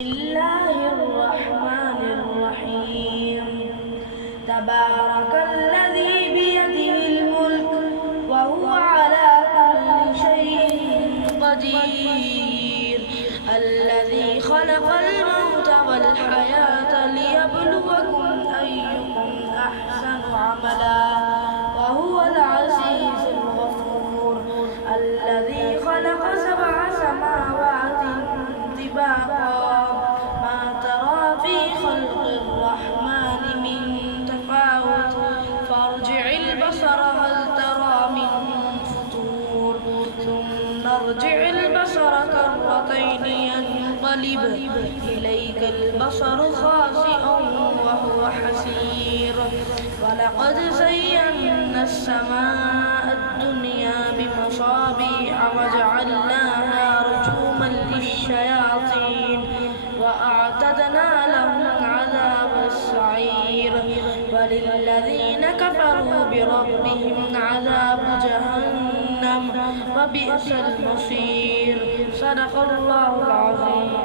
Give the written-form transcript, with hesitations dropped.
الله الرحمن الرحيم. تبارك الذي بيده الملك وهو على كل شيء قدير. الذي خلق الموت والحياة ليبلوكم أيكم أحسن عملا وهو العزيز الغفور. الذي خلق 7 سماوات طباقا ما ترى في خلق الرحمن من تفاوت فارجع البصر هل ترى من فطور ثم ارجع البصر كرتين ينقلب إليك البصر خاسئا وهو حسير. ولقد زينا السماء الدنيا بمصابيح وجعلناها رجوما للشياطين وأعتدنا لهم عذاب السعير. وللذين كفروا بربهم عذاب جهنم وبئس المصير. صدق الله العظيم.